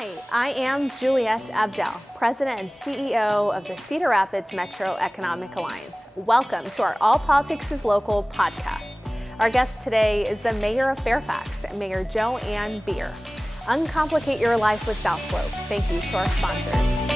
Hi, I am Juliet Abdel, President and CEO of the Cedar Rapids Metro Economic Alliance. Welcome to our All Politics is Local podcast. Our guest today is the Mayor of Fairfax, Mayor Joanne Beer. Uncomplicate your life with South Slope. Thank you to our sponsors.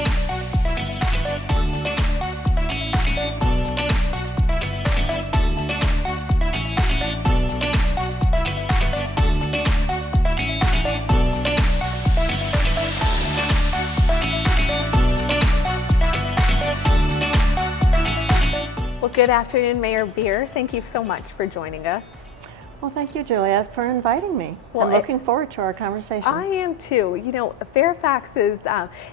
Well, good afternoon, Mayor Beer. Thank you so much for joining us. Well, thank you, Juliet, for inviting me. Well, I'm looking forward to our conversation. I am too. You know, Fairfax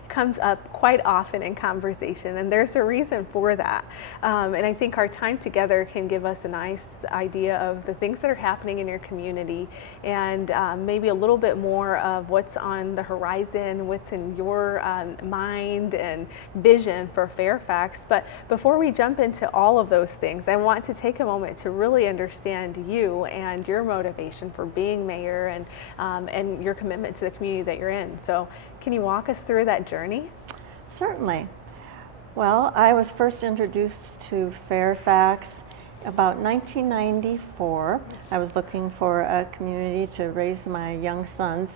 comes up quite often in conversation, and there's a reason for that. And I think our time together can give us a nice idea of the things that are happening in your community, and maybe a little bit more of what's on the horizon, what's in your mind and vision for Fairfax. But before we jump into all of those things, I want to take a moment to really understand you and your motivation for being mayor and your commitment to the community that you're in. So can you walk us through that journey? Certainly. Well, I was first introduced to Fairfax about 1994. I was looking for a community to raise my young sons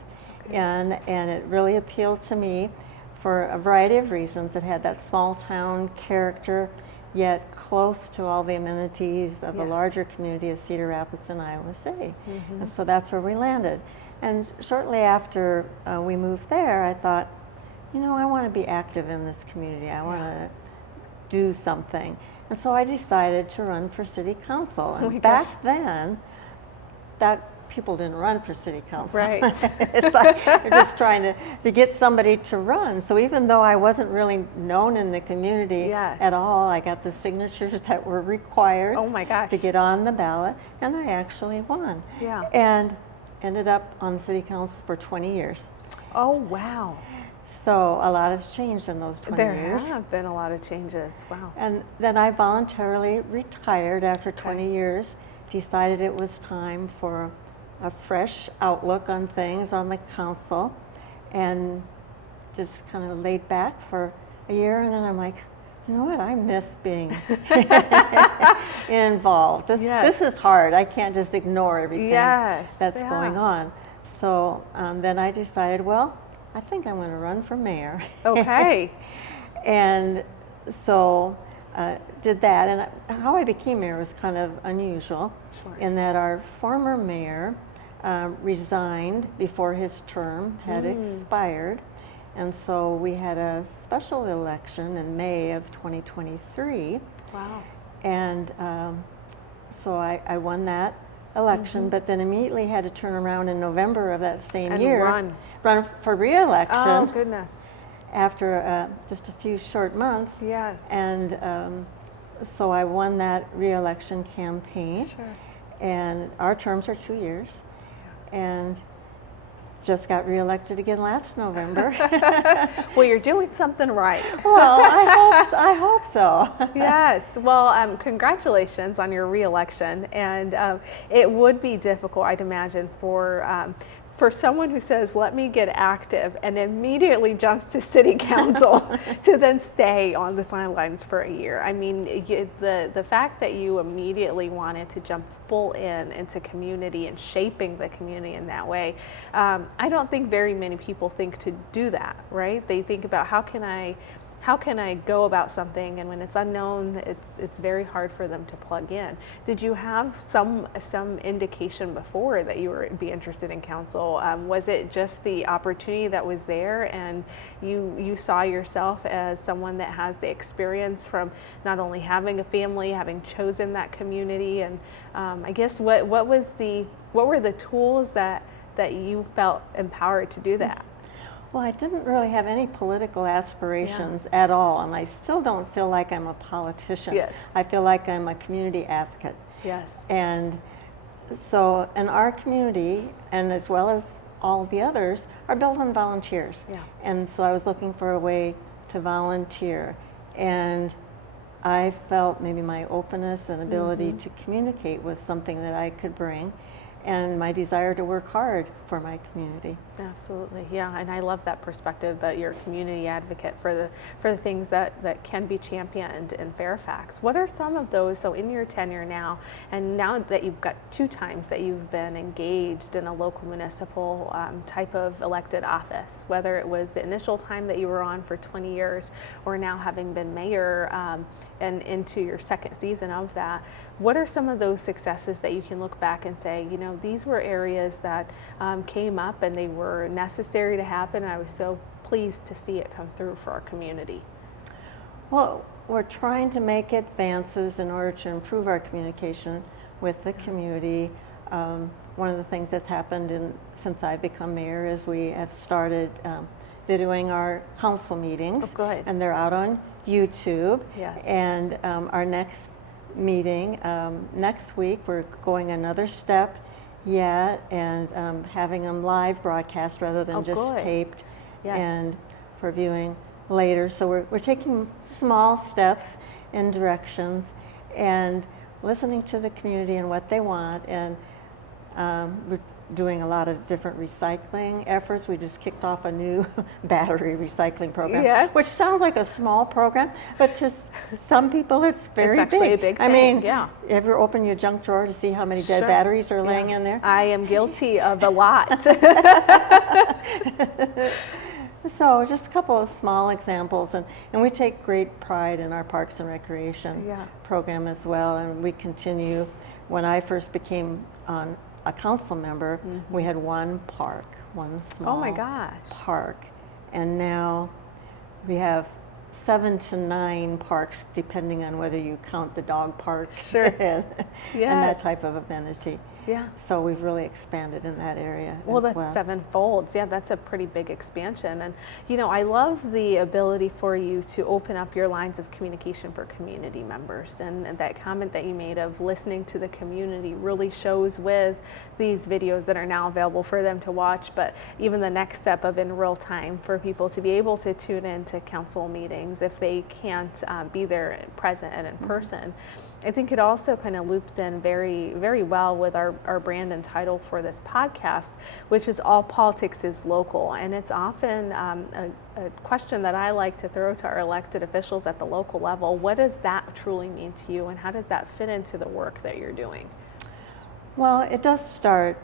in, and it really appealed to me for a variety of reasons. It had that small town character, yet close to all the amenities of a larger community of Cedar Rapids and Iowa City. Mm-hmm. And so that's where we landed. And shortly after we moved there, I thought, you know, I want to be active in this community. I want to do something. And so I decided to run for city council. And back then, people didn't run for city council. Right. It's like you're just trying to get somebody to run. So even though I wasn't really known in the community at all, I got the signatures that were required to get on the ballot, and I actually won. Yeah. And ended up on city council for 20 years. Oh, wow. So a lot has changed in those 20 years. There have been a lot of changes. Wow. And then I voluntarily retired after 20 years, decided it was time for a fresh outlook on things on the council, and just kind of laid back for a year. And then I'm like, you know what, I miss being involved. This is hard. I can't just ignore everything that's going on. So then I decided, well, I think I'm going to run for mayor. Okay. And so did that. And how I became mayor was kind of unusual in that our former mayor resigned before his term had expired. And so we had a special election in May of 2023. Wow. And so I won that election, but then immediately had to turn around in November of that same year. Run for re-election. Oh, goodness. After just a few short months. Yes. And so I won that re-election campaign. Sure. And our terms are 2 years. And just got reelected again last November. Well, you're doing something right. Well, I hope so. Yes. Well, congratulations on your reelection. And it would be difficult, I'd imagine, for someone who says, let me get active, and immediately jumps to city council to then stay on the sidelines for a year. I mean, the fact that you immediately wanted to jump full into community and shaping the community in that way, I don't think very many people think to do that, right? They think about how can I go about something, and when it's unknown, it's very hard for them to plug in. Did you have some indication before that you would be interested in council? Was it just the opportunity that was there, and you saw yourself as someone that has the experience from not only having a family, having chosen that community, and I guess what were the tools that you felt empowered to do that? Well, I didn't really have any political aspirations at all, and I still don't feel like I'm a politician. Yes. I feel like I'm a community advocate. Yes. And so, in our community, and as well as all the others, are built on volunteers. Yeah. And so I was looking for a way to volunteer. And I felt maybe my openness and ability to communicate was something that I could bring. and my desire to work hard for my community. Absolutely, yeah, and I love that perspective that you're a community advocate for the things that can be championed in Fairfax. What are some of those, so in your tenure now, and now that you've got 2 times that you've been engaged in a local municipal type of elected office, whether it was the initial time that you were on for 20 years or now having been mayor and into your 2nd season of that, what are some of those successes that you can look back and say, you know, these were areas that came up and they were necessary to happen, and I was so pleased to see it come through for our community? Well, we're trying to make advances in order to improve our communication with the community. One of the things that's happened since I've become mayor is we have started videoing our council meetings. Oh, good. And they're out on YouTube. Yes. And our next meeting next week, we're going another step yet and having them live broadcast rather than just good. taped. Yes. And for viewing later. So we're taking small steps in directions and listening to the community and what they want. And we're doing a lot of different recycling efforts. We just kicked off a new battery recycling program, yes. which sounds like a small program, but to some people it's very it's actually a big thing. I mean, yeah. Ever open your junk drawer to see how many dead Sure. batteries are laying in there? I am guilty of a lot. So just a couple of small examples, and we take great pride in our Parks and Recreation Yeah. program as well, and we continue. When I first became a council member, we had one park, one small Oh my gosh. park, and now we have 7 to 9 parks, depending on whether you count the dog parks Sure. and Yes. that type of amenity. Yeah. So we've really expanded in that area. Well, as that's well. 7 folds. Yeah, that's a pretty big expansion. And, you know, I love the ability for you to open up your lines of communication for community members. And that comment that you made of listening to the community really shows with these videos that are now available for them to watch. But even the next step of in real time for people to be able to tune into council meetings if they can't be there present and in person. I think it also kind of loops in very, very well with our brand and title for this podcast, which is All Politics is Local. And it's often a question that I like to throw to our elected officials at the local level. What does that truly mean to you, and how does that fit into the work that you're doing? Well, it does start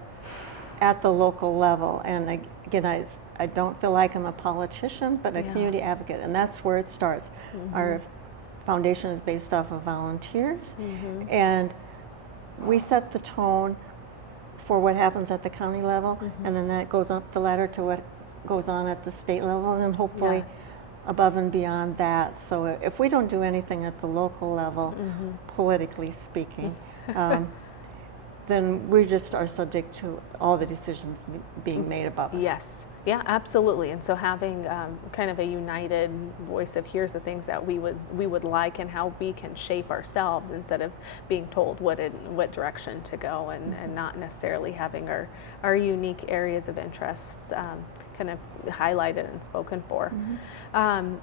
at the local level. And again, I don't feel like I'm a politician, but a community advocate, and that's where it starts. Our foundation is based off of volunteers, and we set the tone for what happens at the county level, and then that goes up the ladder to what goes on at the state level, and then hopefully above and beyond that. So if we don't do anything at the local level, politically speaking, then we just are subject to all the decisions being made above us. Yes. Yeah, absolutely. And so having kind of a united voice of here's the things that we would like and how we can shape ourselves instead of being told what direction to go, and not necessarily having our unique areas of interests kind of highlighted and spoken for.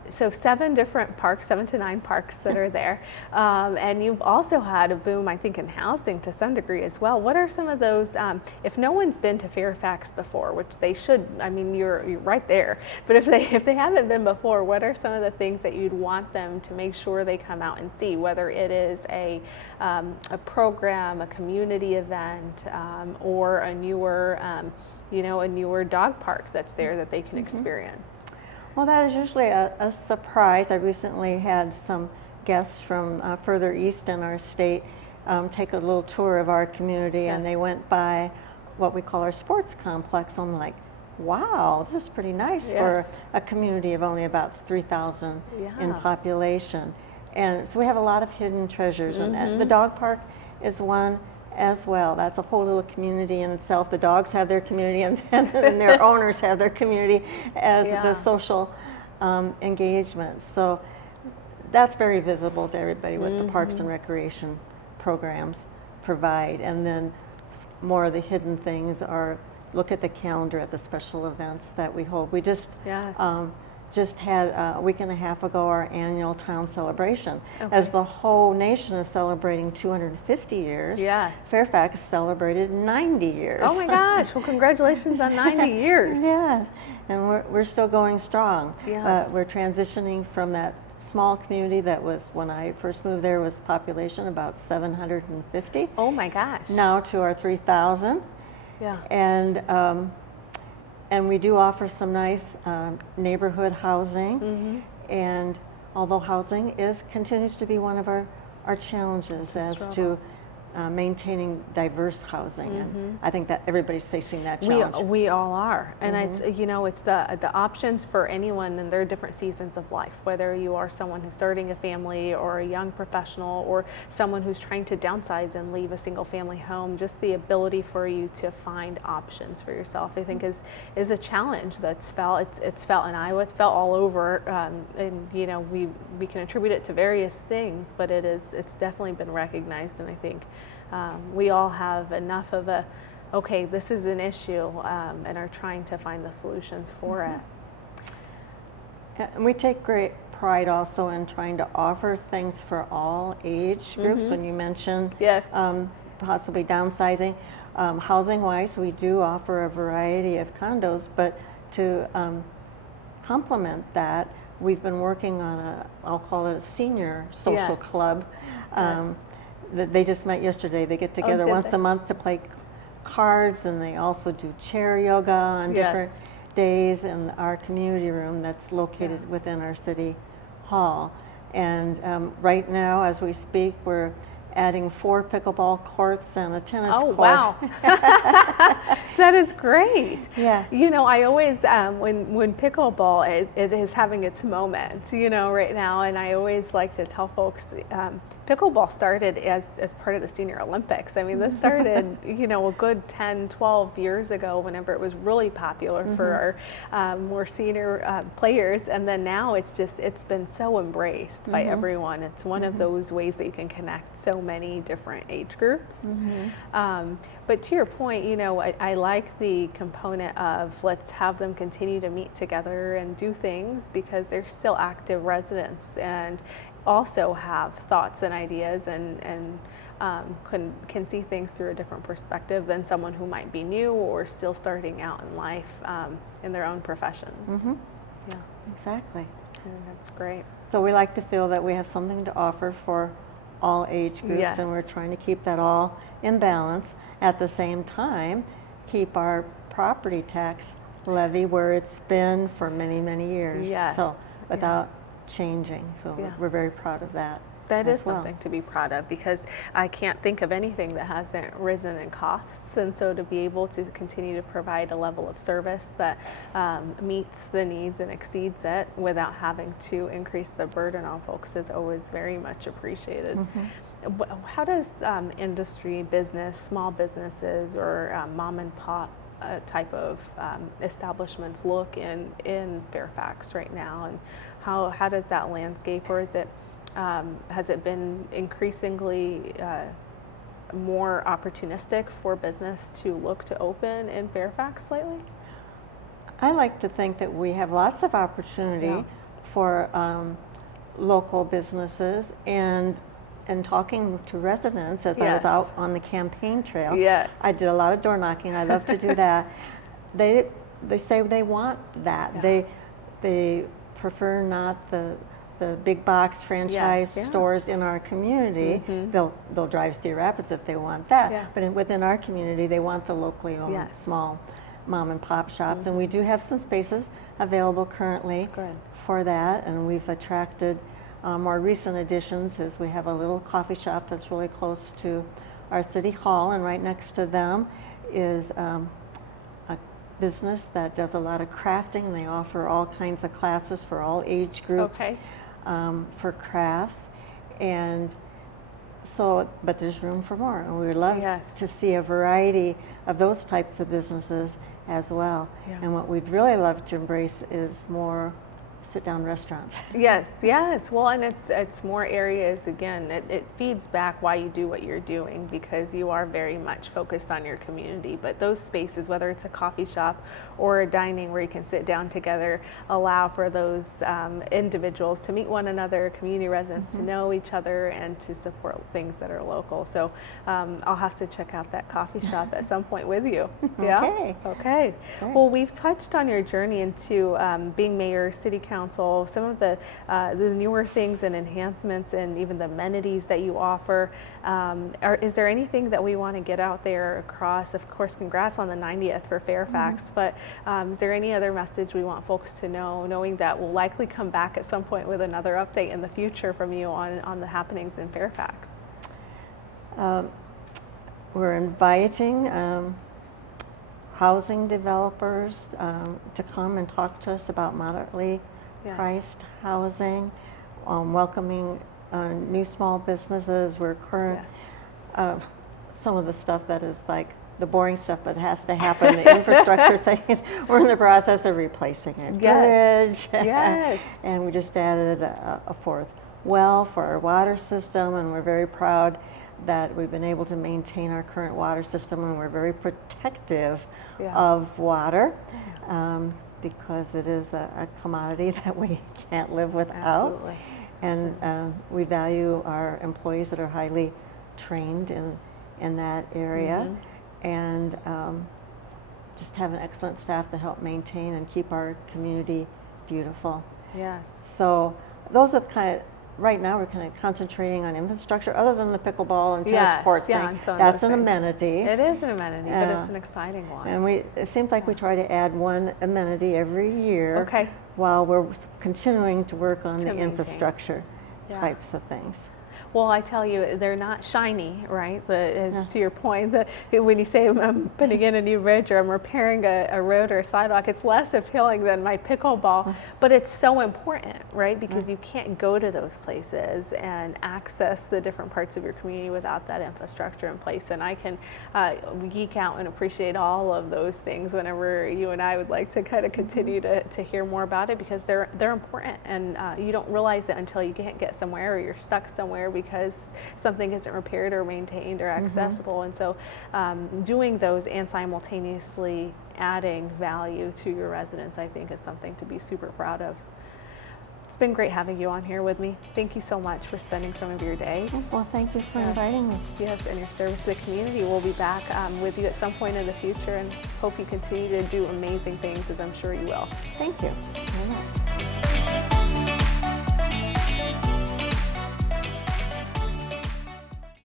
So 7 different parks, 7 to 9 parks that are there. And you've also had a boom, I think, in housing to some degree as well. What are some of those, if no one's been to Fairfax before, which they should, I mean, you're right there, but if they haven't been before, what are some of the things that you'd want them to make sure they come out and see, whether it is a program, a community event, or a newer dog park that's there that they can experience? Well, that is usually a surprise. I recently had some guests from further east in our state take a little tour of our community, and they went by what we call our sports complex. I'm like, wow, this is pretty nice for a community of only about 3,000 in population. And so we have a lot of hidden treasures, and the dog park is one as well. That's a whole little community in itself. The dogs have their community, and their owners have their community as the social engagement. So that's very visible to everybody what the Parks and Recreation programs provide. And then more of the hidden things are, look at the calendar at the special events that we hold. We just just had a week and a half ago our annual town celebration. Okay. As the whole nation is celebrating 250 years, Yes. Fairfax celebrated 90 years. Oh my gosh, well congratulations on 90 years. Yes, and we're still going strong. Yes. We're transitioning from that small community that was, when I first moved there, was population about 750. Oh my gosh. Now to our 3,000. Yeah. And we do offer some nice neighborhood housing. Mm-hmm. And although housing continues to be one of our challenges as to maintaining diverse housing, and I think that everybody's facing that challenge. We all are, and it's it's the options for anyone in their different seasons of life. Whether you are someone who's starting a family, or a young professional, or someone who's trying to downsize and leave a single family home, just the ability for you to find options for yourself, I think is a challenge that's felt. It's felt in Iowa. It's felt all over, and we can attribute it to various things, but it's definitely been recognized, and I think. We all have enough of okay, this is an issue, and are trying to find the solutions for it. And we take great pride also in trying to offer things for all age groups. When you mentioned Yes. Possibly downsizing, housing-wise, we do offer a variety of condos, but to complement that, we've been working on I'll call it a senior social Yes. club. Yes. They just met yesterday. They get together did once they? a month to play cards, and they also do chair yoga on different days in our community room that's located within our city hall. And right now, as we speak, we're adding 4 pickleball courts and a tennis court. Oh, wow. That is great. Yeah. I always, when pickleball, it is having its moment, right now, and I always like to tell folks, pickleball started as part of the Senior Olympics. I mean, this started, a good 10, 12 years ago, whenever it was really popular for our more senior players, and then now it's been so embraced by everyone. It's one of those ways that you can connect so many different age groups. But to your point, I like the component of let's have them continue to meet together and do things, because they're still active residents and also have thoughts and ideas, and can see things through a different perspective than someone who might be new or still starting out in life in their own professions. Yeah, Exactly. and that's great. So we like to feel that we have something to offer for all age groups, Yes. and we're trying to keep that all in balance. At the same time, keep our property tax levy where it's been for many, many years. Yes. So without changing. So Yeah. we're very proud of that. That as is well. something to be proud of, because I can't think of anything that hasn't risen in costs, and so to be able to continue to provide a level of service that meets the needs and exceeds it without having to increase the burden on folks is always very much appreciated. How does industry, business, small businesses, or mom and pop type of establishments look in Fairfax right now, and how does that landscape, or is it has it been increasingly more opportunistic for business to look to open in Fairfax lately? I like to think that we have lots of opportunity for local businesses, and talking to residents as I was out on the campaign trail. Yes. I did a lot of door knocking. I love to do that. They say they want that. Yeah. They prefer not the big box franchise stores in our community. They'll drive Cedar Rapids if they want that. Yeah. But within our community, they want the locally owned small mom and pop shops, and we do have some spaces available currently for that, and we've attracted more recent additions. Is we have a little coffee shop that's really close to our city hall, and right next to them is a business that does a lot of crafting. They offer all kinds of classes for all age groups for crafts, and so, but there's room for more, and we would love to see a variety of those types of businesses as well. And what we'd really love to embrace is more sit-down restaurants. Yes, yes. Well, and it's more areas, again, it feeds back why you do what you're doing, because you are very much focused on your community. But those spaces, whether it's a coffee shop or a dining where you can sit down together, allow for those individuals to meet one another, community residents to know each other, and to support things that are local. So I'll have to check out that coffee shop at some point with you. Yeah? Okay. Okay. Great. Well, we've touched on your journey into being mayor, city council, some of the newer things and enhancements and even the amenities that you offer. Is there anything that we want to get out there across? Of course, congrats on the 90th for Fairfax, but is there any other message we want folks to know, knowing that we'll likely come back at some point with another update in the future from you on the happenings in Fairfax? We're inviting housing developers to come and talk to us about moderately priced housing, welcoming new small businesses. We're some of the stuff that is like the boring stuff that has to happen, the infrastructure things. We're in the process of replacing a bridge. Yes. And we just added a fourth well for our water system, and we're very proud that we've been able to maintain our current water system, and we're very protective of water because it is a commodity that we can't live without. Absolutely. And we value our employees that are highly trained in that area, and just have an excellent staff to help maintain and keep our community beautiful. Yes. So those are right now we're kind of concentrating on infrastructure, other than the pickleball and tennis court thing. And that's an amenity. It is an amenity, but it's an exciting one. And it seems like we try to add one amenity every year while we're continuing to work on the infrastructure types of things. Well, I tell you, they're not shiny, right? To your point, when you say I'm putting in a new bridge or I'm repairing a road or a sidewalk, it's less appealing than my pickleball, but it's so important, right? Because you can't go to those places and access the different parts of your community without that infrastructure in place. And I can geek out and appreciate all of those things whenever you and I would like to kind of continue to hear more about it, because they're important, and you don't realize it until you can't get somewhere or you're stuck somewhere because something isn't repaired or maintained or accessible. And so doing those and simultaneously adding value to your residents, I think, is something to be super proud of. It's been great having you on here with me. Thank you so much for spending some of your day. Well, thank you for inviting me. Yes, and your service to the community. We'll be back with you at some point in the future, and hope you continue to do amazing things, as I'm sure you will. Thank you very much.